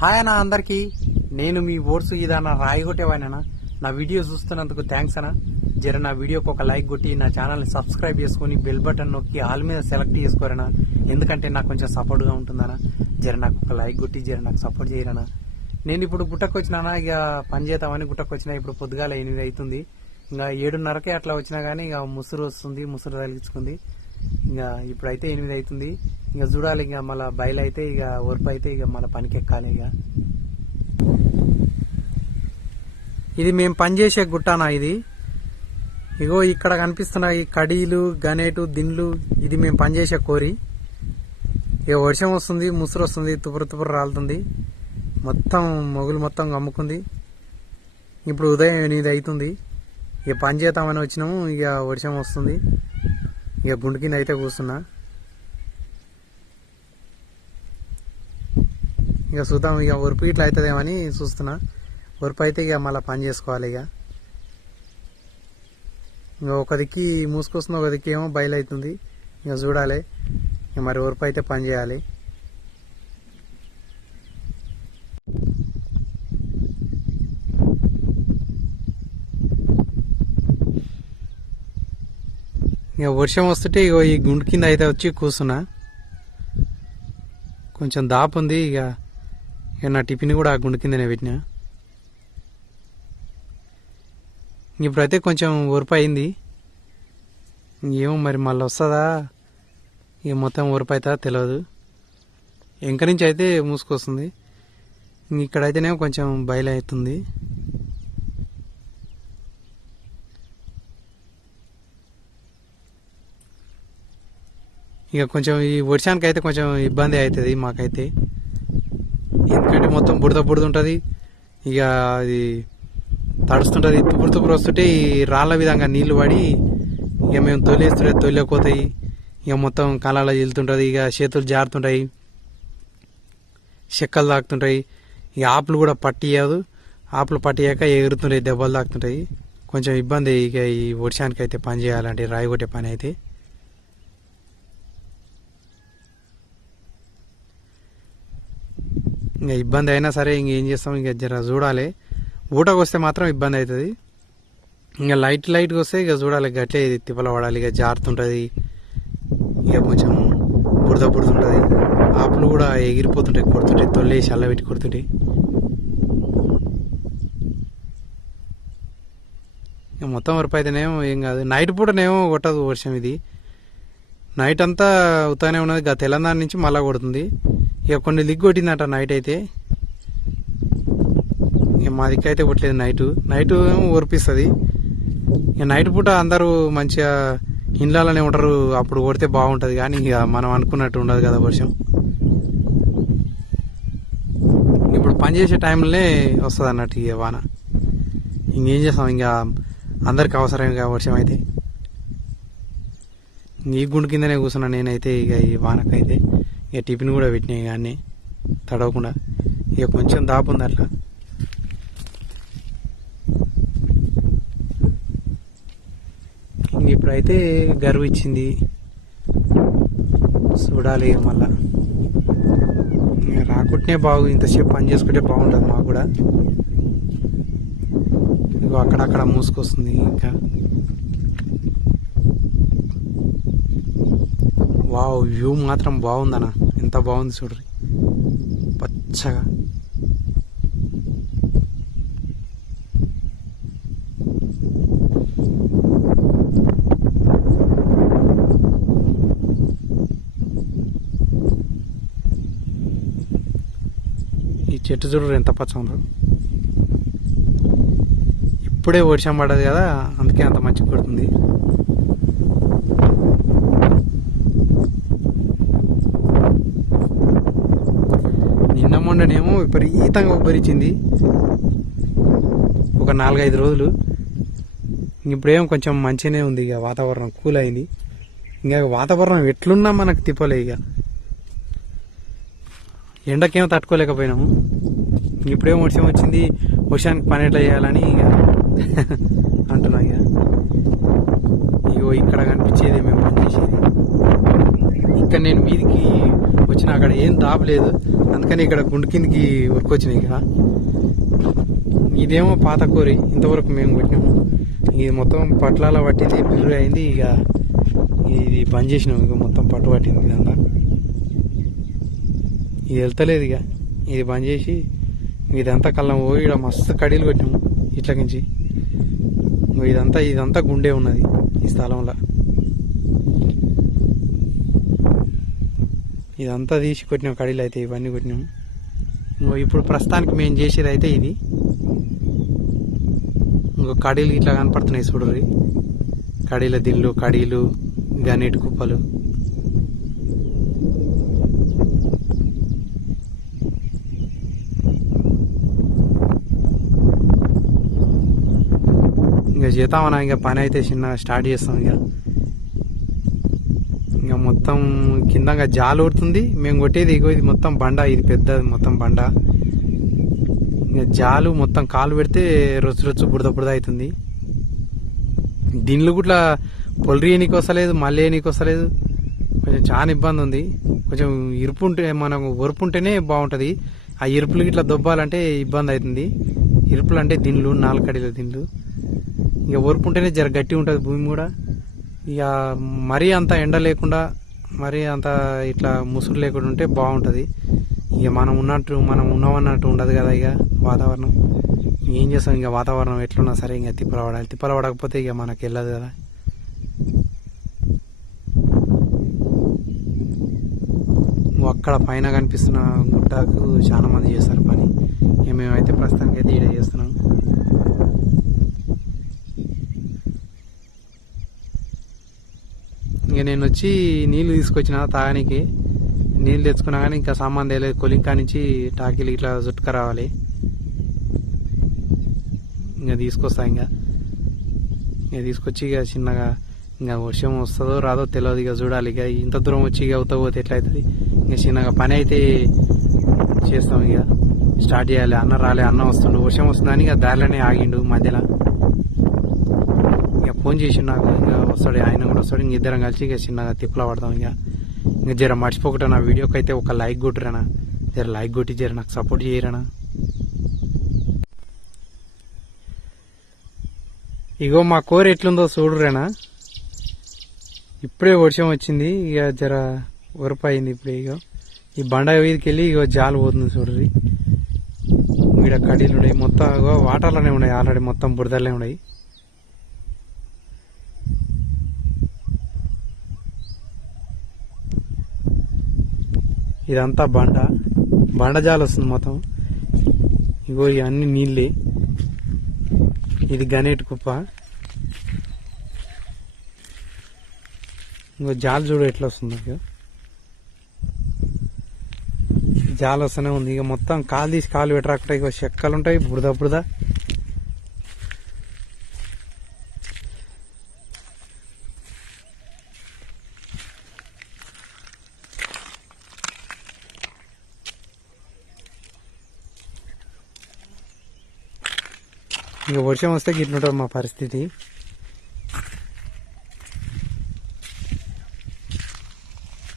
Hi అన్న అందరికి. నేను మీ ఓట్స్ ఇదన్నా రాయగొట్టేవాడినా. నా వీడియో చూస్తున్నందుకు థ్యాంక్స్ అన్న. జర నా వీడియోకి ఒక లైక్ కొట్టి నా ఛానల్ని సబ్స్క్రైబ్ చేసుకుని బెల్ బటన్ నొక్కి ఆల్ మీద సెలెక్ట్ చేసుకోరనా, ఎందుకంటే నాకు కొంచెం సపోర్ట్గా ఉంటుందన్నా. జర నాకు ఒక లైక్ కొట్టి జర నాకు సపోర్ట్ చేయరనా. నేను ఇప్పుడు గుట్టకు వచ్చినానా, ఇక పని చేద్దామని గుట్టకు వచ్చినా. ఇప్పుడు పొద్దుగాల 8 అవుతుంది. ఇంకా 7:30కే అట్లా వచ్చినా కానీ ఇక ముసురు వస్తుంది, ముసురు తగిలించుకుంది. ఇంకా ఇప్పుడైతే 8 అవుతుంది. ఇంకా చూడాలి, ఇక మళ్ళీ బయలు అయితే ఇక వర్పు అయితే ఇక మళ్ళీ పనికి ఎక్కాలి. ఇక ఇది మేము పనిచేసే గుట్టానా. ఇది ఇగో ఇక్కడ కనిపిస్తున్న ఈ కడీలు, గనేటు, దిండ్లు, ఇది మేము పనిచేసే కోరి. ఇక వర్షం వస్తుంది, ముసురు వస్తుంది, తుపురు తుపురు రాలుతుంది, మొత్తం మొగులు మొత్తం కమ్ముకుంది. ఇప్పుడు ఉదయం 8 అవుతుంది. ఇక పని చేద్దామని వచ్చినాము. ఇక వర్షం వస్తుంది. ఇక గుండు కింద అయితే కూర్చున్నా. ఇక చూద్దాం, ఇక వర్పు ఇట్లా అవుతుందేమని చూస్తున్నా. వర్పు అయితే ఇక మళ్ళీ పని చేసుకోవాలి. ఇక ఒక దిక్కి మూసుకొస్తుంది, ఒక దిక్కి ఏమో బయలు అవుతుంది. ఇక చూడాలి, ఇక మరి వర్పు అయితే పని చేయాలి. ఇక వర్షం వస్తుంటే ఇక ఈ గుండు కింద అయితే వచ్చి కూర్చున్నా. కొంచెం దాపు ఉంది. ఇక నా టిఫిన్ కూడా ఆ గుండు కిందనే పెట్టినా. ఇప్పుడైతే కొంచెం వర్పు అయింది. ఏమో మరి మళ్ళీ వస్తుందా, ఇక మొత్తం వర్పు అవుతుందా తెలియదు. వెంక నుంచి అయితే మూసుకొస్తుంది. ఇక్కడైతేనేమో కొంచెం బయలు అవుతుంది. ఇక కొంచెం ఈ వర్షానికి అయితే కొంచెం ఇబ్బంది అవుతుంది మాకైతే, ఎందుకంటే మొత్తం బుడద బుడద ఉంటుంది. ఇక అది తడుస్తుంటుంది, తుపురు తుపురు వస్తుంటే ఈ రాళ్ళ విధంగా నీళ్లు పడి ఇక మేము తొలేస్తుంటే తొలేకపోతాయి. ఇక మొత్తం కళాల వెళ్తుంటుంది. ఇక చేతులు జారుతుంటాయి, చెక్కలు తాకుతుంటాయి. ఇక ఆపులు కూడా పట్టియదు, ఆపులు పట్టియాక ఎగురుతుంటాయి, దెబ్బలు తాకుతుంటాయి. కొంచెం ఇబ్బంది ఇక ఈ వర్షానికి అయితే పని చేయాలంటే, రాయిగొట్టే పని అయితే. ఇంకా ఇబ్బంది అయినా సరే ఇంకేం చేస్తాం, ఇంకా జర చూడాలి. ఊటకు వస్తే మాత్రం ఇబ్బంది అవుతుంది. ఇంకా లైట్గా వస్తే ఇక చూడాలి, గట్లే తిప్పల పడాలి. ఇక జారుతుంటుంది, ఇక కొంచెం బురద బుడుతుంటుంది. ఆపులు కూడా ఎగిరిపోతుంటాయి, కొడుతుంటాయి, తొల్లేసి అల్లబెట్టి కొడుతుంటాయి. ఇక మొత్తం వరకు అయితేనేమో ఏం కాదు. నైట్ పూటనేమో కొట్టదు వర్షం. ఇది నైట్ అంతా ఉతానే ఉన్నది. ఇక తెలంగాణ నుంచి మళ్ళా కొడుతుంది. ఇక కొన్ని దిగ్గు కొట్టిందట నైట్ అయితే. ఇక మా దిక్కు అయితే కొట్టలేదు. నైట్ ఏమో ఊరిపిస్తుంది. ఇక నైట్ పూట అందరూ మంచిగా ఇండ్లలోనే ఉంటారు, అప్పుడు కొడితే బాగుంటుంది. కానీ ఇక మనం అనుకున్నట్టు ఉండదు కదా వర్షం. ఇప్పుడు పనిచేసే టైంలోనే వస్తుంది అన్నట్టు ఇక వాన. ఇంకేం చేస్తాం, ఇంకా అందరికి అవసరం ఇక వర్షం అయితే. ఈ గుండు కిందనే కూర్చున్నా నేనైతే. ఇక ఈ వానకైతే ఇక టిఫిన్ కూడా పెట్టినాయి కానీ తడవకుండా. ఇక కొంచెం దాపు ఉంది అట్లా. ఇప్పుడైతే గరువు ఇచ్చింది, చూడాలి ఇక మళ్ళా. రాకుంటేనే ఇంతసేపు పని చేసుకుంటే బాగుంటుంది మాకు కూడా. ఇక అక్కడక్కడ మూసుకొస్తుంది. ఇంకా వావ్, వ్యూ మాత్రం బాగుందన్న, ఎంత బాగుంది చూడ్రి, పచ్చగా. ఈ చెట్టు చూడరు ఎంత పచ్చ ఉందో. ఇప్పుడే వర్షం పడదు కదా, అందుకే అంత మంచిగా కొడుతుంది. నిన్న మొన్ననేమో విపరీతంగా ఉబ్బరించింది ఒక 4-5 రోజులు. ఇప్పుడేమో కొంచెం మంచిగానే ఉంది. ఇక వాతావరణం కూల్ అయింది. ఇంకా వాతావరణం ఎట్లున్నా మనకు తిప్పలే. ఇక ఎండకేమో తట్టుకోలేకపోయినాము. ఇప్పుడేమో వర్షం వచ్చింది, వర్షానికి పని ఎట్లా చేయాలని ఇక అంటున్నా. ఇక ఇగో ఇక్కడ కనిపించేది మేము పని చేసేది. ఇక్కడ నేను మీదికి వచ్చిన అక్కడ ఏం దాబలేదు, అందుకని ఇక్కడ గుండు కిందికి ఉరికొచ్చినాయి. ఇక ఇదేమో పాత కోరి, ఇంతవరకు మేము పెట్టినాము. ఇది మొత్తం పట్లాల పట్టింది, బిర్రు అయింది. ఇక ఇది బంద్ చేసినాం, ఇక మొత్తం పట్టు పట్టింది ఇదంతా. ఇది వెళ్తలేదు, ఇక ఇది బంద్ చేసి ఇదంతా కళ్ళం పోయి ఇక్కడ మస్తు కడీలు పెట్టినాము ఇట్లకించి. ఇదంతా గుండె ఉన్నది ఈ స్థలంలో. ఇదంతా తీసి కొట్టినాం కడీలు అయితే, ఇవన్నీ కొట్టినాము. ఇప్పుడు ప్రస్తుతానికి మేము చేసేది అయితే ఇది. ఇంకో కడీలు ఇట్లా కనపడుతున్నాయి చూడరి, కడీల దిళ్ళు, కడీలు, గనేటి కుప్పలు. ఇంకా చేద్దామన్నా, ఇంకా పని అయితే చిన్న స్టార్ట్ చేస్తాం. ఇంకా మొత్తం కింద జాలు ఊరుతుంది. మేము కొట్టేది ఇగో ఇది మొత్తం బండ, ఇది పెద్ద మొత్తం బండ. ఇంకా జాలు మొత్తం కాలు పెడితే రొచ్చు బుడద అవుతుంది. దీనిలో కూడా పొలరి వేయనీకి వస్తలేదు, మళ్ళీ వేయనీకి వస్తలేదు. కొంచెం చాలా ఇబ్బంది ఉంది. కొంచెం ఇరుపు ఉంటే, మనకు ఒరుపు ఉంటేనే బాగుంటుంది. ఆ ఇరుపులు ఇట్లా దొబ్బాలంటే ఇబ్బంది అవుతుంది. ఇరుపులు అంటే దిండ్లు, 4 కడీల దిండ్లు. ఇక ఒరుపు ఉంటేనే జర గట్టి ఉంటుంది భూమి కూడా. ఇక మరీ అంత ఎండ లేకుండా, మరీ అంత ఇట్లా ముసురు లేకుండా ఉంటే బాగుంటుంది. ఇక మనం ఉన్నామన్నట్టు ఉండదు కదా ఇక వాతావరణం. ఏం చేస్తాం, ఇక వాతావరణం ఎట్లున్నా సరే ఇంకా తిప్పల పడకపోతే ఇక మనకి వెళ్ళదు కదా. అక్కడ పైన కనిపిస్తున్న గుట్టకు చాలా మంది చేస్తారు పని. మేమైతే ప్రస్తుతానికి అయితే ఈడ చేస్తున్నాం. ఇక నేను వచ్చి నీళ్లు తీసుకొచ్చిన తాగడానికి. నీళ్ళు తెచ్చుకున్నా కానీ ఇంకా సామాన్ తేలేదు. కొలింకా నుంచి టాకీలు ఇట్లా చుట్టుక రావాలి. ఇంకా తీసుకొస్తా. ఇంకా తీసుకొచ్చి ఇక చిన్నగా, ఇంకా వర్షం వస్తుందో రాదో తెలియదు, ఇక చూడాలి. ఇక ఇంత దూరం వచ్చి ఇక అవుతా ఎట్లయితుంది. ఇంకా చిన్నగా పని అయితే చేస్తాం. ఇక స్టార్ట్ చేయాలి. అన్న రాలే, అన్న వస్తుండు, వర్షం వస్తుందని ఇక దారిలోనే ఆగిండు మధ్యలో. ఇక ఫోన్ చేసి నాకు, ఇంకా వస్తాడు, ఆయన కూడా వస్తాడు. ఇంక ఇద్దరం కలిసి ఇక చిన్నగా తిప్పలా పడతాం. ఇంకా జర మర్చిపోకుండా నా వీడియోకి అయితే ఒక లైక్ కొట్టురానా, జర లైక్ కొట్టి జర నాకు సపోర్ట్ చేయరానా. ఇగో మా కూర ఎట్లుందో చూడురేనా. ఇప్పుడే వర్షం వచ్చింది, ఇక జర వరపు అయింది ఇప్పుడే. ఇగో ఈ బండ వీధికి వెళ్ళి ఇగో జాలు పోతుంది చూడరి. ఇక్కడ కడీలు ఉన్నాయి మొత్తం, ఇగో వాటర్లోనే ఉన్నాయి ఆల్రెడీ, మొత్తం బురదలే ఉన్నాయి. ఇదంతా బండ జాలు వస్తుంది మొత్తం. ఇగో ఇవన్నీ నీళ్ళే. ఇది గనేటి కుప్ప. ఇంకో జాలు చూడు ఎట్లా వస్తుంది. ఇక జాలు వస్తూనే ఉంది. ఇక మొత్తం కాలు తీసి కాలు పెట్టరాకుండా ఇక చెక్కలు ఉంటాయి, బురద. ఇంకా వర్షం వస్తే గిట్లుంటుంది మా పరిస్థితి.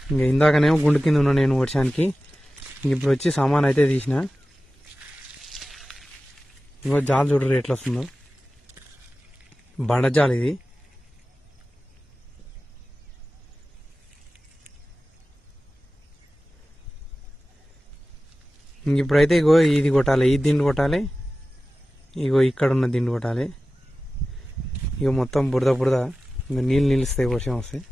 ఇంకా ఇందాకనేమో గుండు కింద ఉన్నా నేను వర్షానికి. ఇప్పుడు వచ్చి సామాన్ అయితే తీసిన. ఇంకో జాలు చూడరు ఎట్లా వస్తుందో, బండ జాలు ఇది. ఇప్పుడైతే ఇగో ఇది కొట్టాలి, ఈ దిండు కొట్టాలి. ఇగో ఇక్కడ ఉన్న దిండు కొట్టాలి. ఇగో మొత్తం బురద. ఇంకా నీళ్ళు నిలుస్తాయి వర్షం వస్తాయి.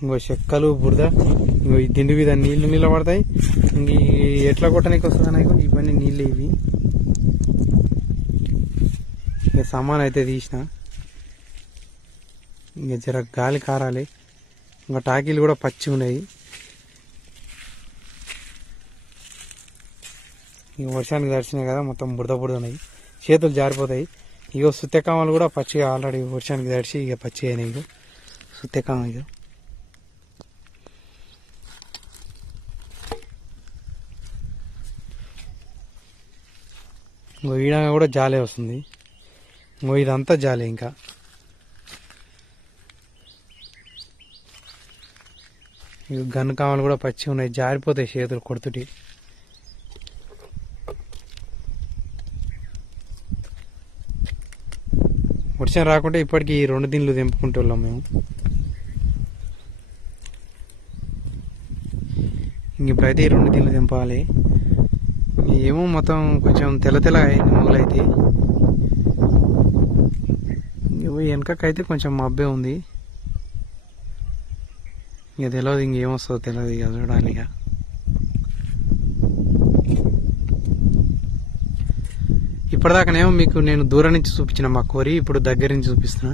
ఇంకో చెక్కలు, బురద. ఇంకో ఈ దిండు మీద నీళ్లు నిలబడతాయి. ఇంక ఎట్లా కొట్టడానికి వస్తుంది నాకు ఇవన్నీ నీళ్ళు ఇవి. ఇక సామాన్ అయితే తీసిన. ఇంకా జర గాలి కారాలి. ఇంకా టాకీలు కూడా పచ్చి ఉన్నాయి. ఇక వర్షానికి తడిచినాయి కదా, మొత్తం బురద ఉన్నాయి, చేతులు జారిపోతాయి. ఇగో సుత్తెకామలు కూడా పచ్చిగా ఆల్రెడీ వర్షానికి తడిచి ఇక పచ్చి అయినాయి. ఇగో సుత్తెకామ. ఇంకో ఈడ కూడా జాలే వస్తుంది. ఇంకో ఇదంతా జాలే. ఇంకా గన్ను కామలు కూడా పచ్చి ఉన్నాయి, జారిపోతాయి చేతులు కొడుతుటి. వర్షం రాకుంటే ఇప్పటికి 2 దిన్లు తెంపుకుంటున్నాం మేము. ఇప్పుడైతే 2 దిన్లు తెంపాలి. ఏమో మొత్తం కొంచెం తెల్ల అయింది మొగలైతే. వెనకకైతే కొంచెం మబ్బే ఉంది. ఇక తెలియదు, ఇంకేమొస్తుందో తెలియదు. ఇక చూడాలి. ఇక ఇప్పటిదాకానేమో మీకు నేను దూరం నుంచి చూపించిన మా కోరి, ఇప్పుడు దగ్గర నుంచి చూపిస్తున్నా.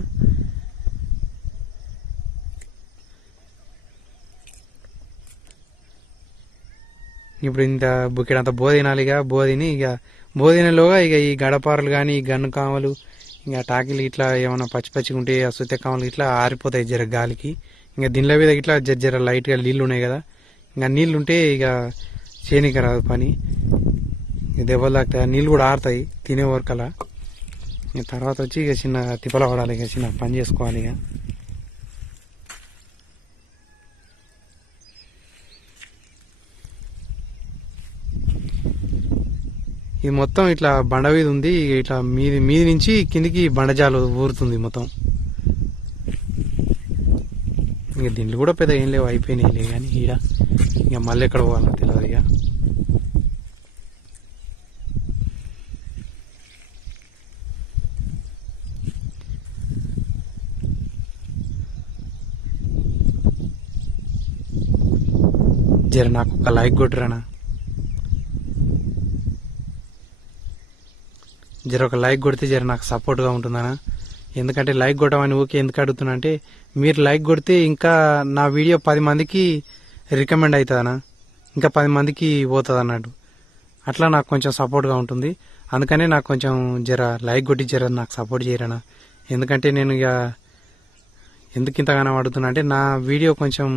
ఇప్పుడు ఇంత బుక్కెడంత బోధ తినాలి. ఇక బోధినలోగా ఇక ఈ గడపారలు కానీ, ఈ గన్ను కామలు, ఇంకా టాకిలు ఇట్లా ఏమైనా పచ్చిగా ఉంటే ఆ సుత్త కామలు ఇట్లా ఆరిపోతాయి జర గాలికి. ఇంకా దీనిలో మీద ఇట్లా జర లైట్గా నీళ్ళు ఉన్నాయి కదా, ఇంకా నీళ్ళు ఉంటే ఇక చేయనిక రాదు పని. దెబ్బలు తాకుతాయి, నీళ్ళు కూడా ఆరుతాయి తినే వరకలా. ఇక తర్వాత వచ్చి ఇక చిన్న తిప్పల పడాలి, ఇక చిన్న పని చేసుకోవాలి. ఇక ఇది మొత్తం ఇట్లా బండ మీద ఉంది. ఇట్లా మీది నుంచి కిందికి బండజాలు ఊరుతుంది మొత్తం. ఇక దీంట్లో కూడా పెద్ద ఏం లేవు, అయిపోయినాయి కానీ ఈడ ఇక మళ్ళీ ఎక్కడ పోవాలో తెలియదు. ఇక జర నాకు ఒక లైక్ కొట్టురానా, జర ఒక లైక్ కొడితే జర నాకు సపోర్ట్గా ఉంటుందనా. ఎందుకంటే లైక్ కొట్టమని ఊకే ఎందుకు అడుగుతున్నా అంటే, మీరు లైక్ కొడితే ఇంకా నా వీడియో 10 మందికి రికమెండ్ అవుతుందనా, ఇంకా 10 మందికి పోతుంది అన్నట్టు. అట్లా నాకు కొంచెం సపోర్ట్గా ఉంటుంది. అందుకనే నాకు కొంచెం జర లైక్ కొట్టి జర నాకు సపోర్ట్ చేయరనా. ఎందుకంటే నేను ఇక ఎందుకు ఇంతగానో అడుగుతున్నా అంటే, నా వీడియో కొంచెం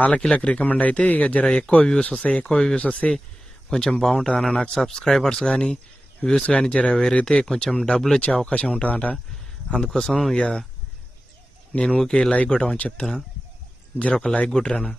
వాళ్ళకి రికమెండ్ అయితే ఇక జర ఎక్కువ వ్యూస్ వస్తే కొంచెం బాగుంటుంది అన్న. నాకు సబ్స్క్రైబర్స్ కానీ వ్యూస్ కానీ జర పెరిగితే కొంచెం డబ్బులు వచ్చే అవకాశం ఉంటుందంట. అందుకోసం ఇక నేను ఊకే లైక్ కొట్టమని చెప్తున్నా. జర ఒక లైక్ కొట్టరానా.